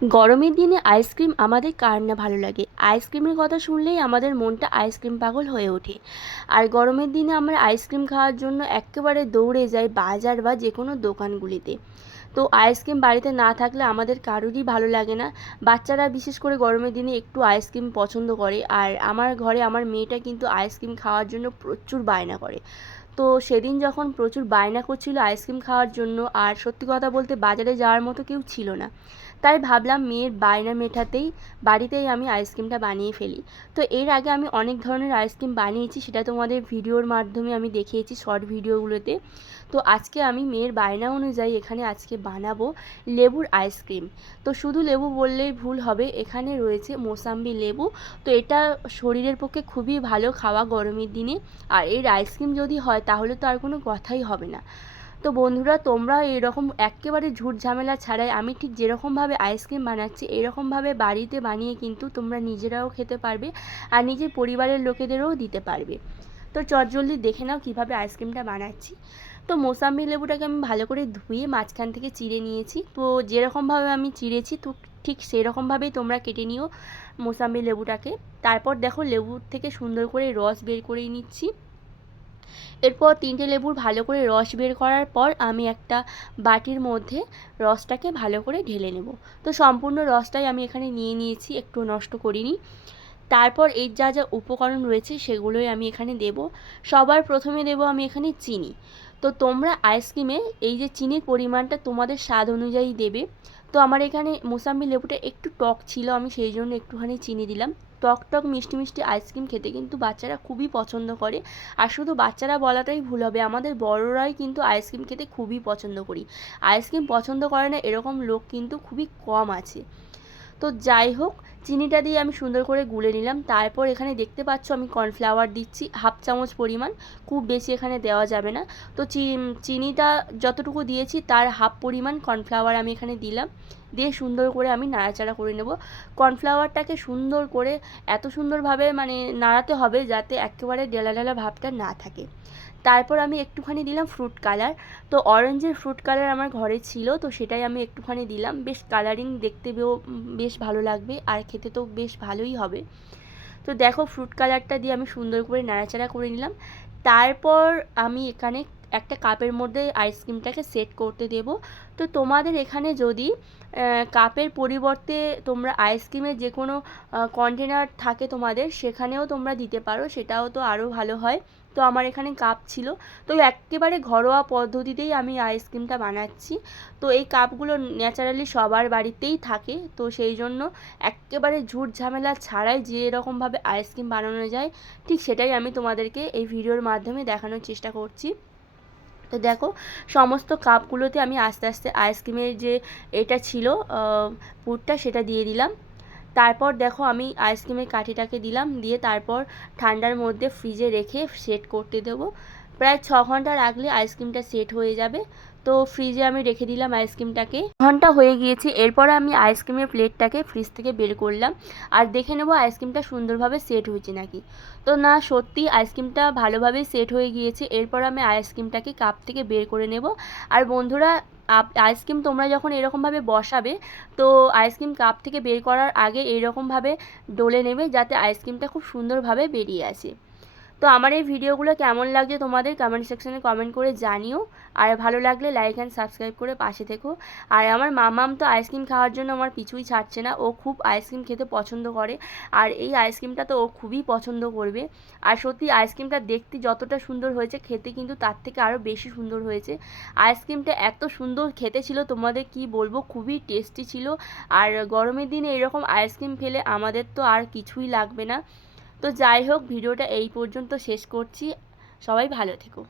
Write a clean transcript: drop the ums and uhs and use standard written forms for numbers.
গরমের দিনে আইসক্রিম আমাদের কার না ভালো লাগে। আইসক্রিমের কথা শুনলেই আমাদের মনটা আইসক্রিম পাগল হয়ে ওঠে। আর গরমের দিনে আমরা আইসক্রিম খাওয়ার জন্য একেবারে দৌড়ে যাই বাজার বা যে কোনো দোকানগুলিতে। তো আইসক্রিম বাড়িতে না থাকলে আমাদের কারোরই ভালো লাগে না। বাচ্চারা বিশেষ করে গরমের দিনে একটু আইসক্রিম পছন্দ করে, আর আমার ঘরে আমার মেয়েটা কিন্তু আইসক্রিম খাওয়ার জন্য প্রচুর বায়না করে। তো সেদিন যখন প্রচুর বায়না করছিল আইসক্রিম খাওয়ার জন্য, আর সত্যি কথা বলতে বাজারে যাওয়ার মতো কেউ ছিল না, তাই ভাবলাম মেয়ের বায়না মেটাতেই বাড়িতেই আমি আইসক্রিমটা বানিয়ে ফেলি। তো এর আগে আমি অনেক ধরনের আইসক্রিম বানিয়েছি, সেটা তোমাদের ভিডিওর মাধ্যমে আমি দেখিয়েছি শর্ট ভিডিওগুলোতে। তো আজকে আমি মেয়ের বায়না অনুযায়ী এখানে আজকে বানাবো লেবুর আইসক্রিম। তো শুধু লেবু বললেই ভুল হবে, এখানে রয়েছে মোসাম্বি লেবু। তো এটা শরীরের পক্ষে খুবই ভালো খাওয়া গরমের দিনে, আর এর আইসক্রিম যদি হয় তাহলে তো আর কোনো কথাই হবে না। তো বন্ধুরা, তোমরা এরকম একেবারে ঝুট ঝামেলা ছাড়াই আমি ঠিক যেরকমভাবে আইসক্রিম বানাচ্ছি এরকমভাবে বাড়িতে বানিয়ে কিন্তু তোমরা নিজেরাও খেতে পারবে, আর নিজের পরিবারের লোকেদেরও দিতে পারবে। তো চটজলদি দেখে নাও কীভাবে আইসক্রিমটা বানাচ্ছি। তো মোসাম্বি লেবুটাকে আমি ভালো করে ধুয়ে মাঝখান থেকে চিড়ে নিয়েছি। তো যেরকমভাবে আমি চিড়েছি তো ঠিক সেরকমভাবেই তোমরা কেটে নিও মোসাম্বি লেবুটাকে। তারপর দেখো লেবুর থেকে সুন্দর করে রস বের করে নিচ্ছি। এরপর 3টে লেবুর ভালো করে রস বের করার পর আমি একটা বাটির মধ্যে রসটাকে ভালো করে ঢেলে নেব। তো সম্পূর্ণ রসটাই আমি এখানে নিয়ে নিয়েছি, একটু নষ্ট করিনি। তারপর এর যা যা উপকরণ রয়েছে সেগুলোই আমি এখানে দেব। সবার প্রথমে দেব আমি এখানে চিনি। তো তোমরা আইসক্রিমে এই যে চিনির পরিমাণটা তোমাদের স্বাদ অনুযায়ী দেবে। তো আমার এখানে মোসাম্বি লেবুটা একটু টক ছিল, আমি সেই জন্য একটুখানি চিনি দিলাম। টক টক মিষ্টি মিষ্টি আইসক্রিম খেতে কিন্তু বাচ্চারা খুবই পছন্দ করে। আর শুধু বাচ্চারা বলাটাই ভুল হবে, আমাদের বড়রাই কিন্তু আইসক্রিম খেতে খুবই পছন্দ করি। আইসক্রিম পছন্দ করে না এরকম লোক কিন্তু খুবই কম আছে। তো যাই হোক, চিনিটা দিয়ে আমি সুন্দর করে গুলে নিলাম। তারপর এখানে দেখতে পাচ্ছ আমি কর্নফ্লাওয়ার দিচ্ছি 1/2 চামচ পরিমাণ, খুব বেশি এখানে দেওয়া যাবে না। তো চিনিটা যতটুকু দিয়েছি তার হাফ পরিমাণ কর্নফ্লাওয়ার আমি এখানে দিলাম, দিয়ে সুন্দর করে আমি নাড়াচাড়া করে নেব। কর্নফ্লাওয়ারটাকে সুন্দর করে এত সুন্দরভাবে মানে নাড়াতে হবে যাতে একেবারে ডেলা ডেলা ভাবটা না থাকে। তারপর আমি একটুখানি দিলাম ফ্রুট কালার। তো অরেঞ্জের ফ্রুট কালার আমার ঘরে ছিল, তো সেটাই আমি একটুখানি দিলাম। বেশ কালারিং দেখতে বেশ ভালো লাগবে, আর খেতে তো বেশ ভালোই হবে। তো দেখো ফ্রুট কালারটা দিয়ে আমি সুন্দর করে নাড়াচাড়া করে নিলাম। তারপর আমি এখানে একটা কাপের মধ্যে আইসক্রিমটাকে সেট করতে দেব। তো তোমাদের এখানে যদি কাপের পরিবর্তে তোমরা আইসক্রিমের যে কোনো কন্টেনার থাকে তোমাদের, সেখানেও তোমরা দিতে পারো, সেটাও তো আরও ভালো হয়। তো আমার এখানে কাপ ছিল। তো একেবারে ঘরোয়া পদ্ধতিতেই আমি আইসক্রিমটা বানাচ্ছি। তো এই কাপগুলো ন্যাচারালি সবার বাড়িতেই থাকে, তো সেই জন্য একেবারে ঝুট ঝামেলা ছাড়াই যে এরকমভাবে আইসক্রিম বানানো যায় ঠিক সেটাই আমি তোমাদেরকে এই ভিডিওর মাধ্যমে দেখানোর চেষ্টা করছি। তো দেখো সমস্ত কাপগুলোতে আমি আস্তে আস্তে আইসক্রিমের যে এটা ছিল পুরটা সেটা দিয়ে দিলাম। তারপর দেখো আমি আইসক্রিমের কাঠিটাকে দিলাম, দিয়ে তারপর ঠান্ডার মধ্যে ফ্রিজে রেখে সেট করতে দেবো। প্রায় 6 ঘন্টা রাখলে আইসক্রিমটা সেট হয়ে যাবে। তো ফ্রিজে আমি রেখে দিলাম আইসক্রিমটাকে। ঘন্টা হয়ে গিয়েছে, এরপর আমি আইসক্রিমের প্লেটটাকে ফ্রিজ থেকে বের করলাম, আর দেখে নেবো আইসক্রিমটা সুন্দরভাবে সেট হয়েছে নাকি। তো না, সত্যি আইসক্রিমটা ভালোভাবেই সেট হয়ে গিয়েছে। এরপর আমি আইসক্রিমটাকে কাপ থেকে বের করে নেব। আর বন্ধুরা, আইসক্রিম তোমরা যখন এরকমভাবে বসাবে, তো আইসক্রিম কাপ থেকে বের করার আগে এইরকমভাবে ডলে নেবে যাতে আইসক্রিমটা খুব সুন্দরভাবে বেরিয়ে আসে। তো আমার এই ভিডিওগুলো কেমন লাগছে তোমাদের কমেন্ট সেকশনে কমেন্ট করে জানিও, আর ভালো লাগলে লাইক অ্যান্ড সাবস্ক্রাইব করে পাশে থেকো। আর আমার মামাম তো আইসক্রিম খাওয়ার জন্য আমার পিছুই ছাড়ছে না, ও খুব আইসক্রিম খেতে পছন্দ করে, আর এই আইসক্রিমটা তো ও খুবই পছন্দ করবে। আর সত্যি আইসক্রিমটা দেখতে যতটা সুন্দর হয়েছে, খেতে কিন্তু তার থেকে আরও বেশি সুন্দর হয়েছে। আইসক্রিমটা এত সুন্দর খেতে ছিল তোমাদের কি বলবো, খুবই টেস্টি ছিল। আর গরমের দিনে এরকম আইসক্রিম খেলে আমাদের তো আর কিছুই লাগবে না। তো যাই হোক, ভিডিওটা এই পর্যন্ত শেষ করছি। সবাই ভালো থেকো।